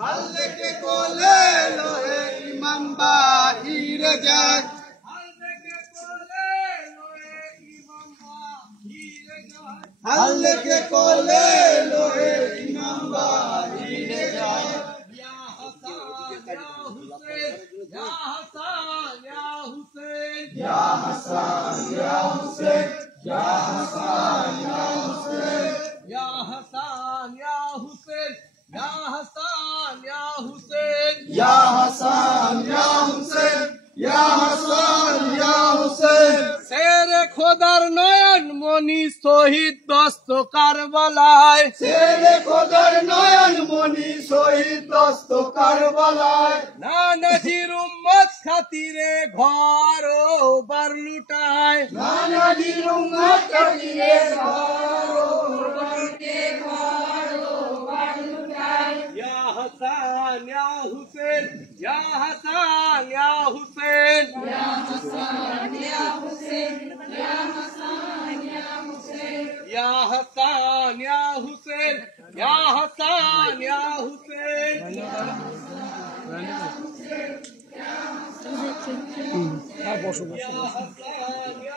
हल्के कोले लोहे इमाम बाहिर जाए हल्के कोले लोहे इमाम बाहिर जाए या हसन या हुसैन या हसन या हुसैन या हसन या हुसैन या हसन या हुसैन या हसन या हुसैन या हसन या हुसैन या हसन या हुसैन या हसन या हुसैन शेरे खोदार नयन मणि शहीद दस्त কারবালায় शेरे खोदार नयन मणि शहीद दस्त কারবালায় নানাজির উম্মত খাতিরে ঘর ও বার লুটায় নানাজির উম্মত খাতিরে ঘর ও বার লুটায় या हसन या हुसैन या हसन या हुसैन या हसन या हुसैन या हसन या हुसैन या हसन या हुसैन या हसन या हुसैन या हसन या हुसैन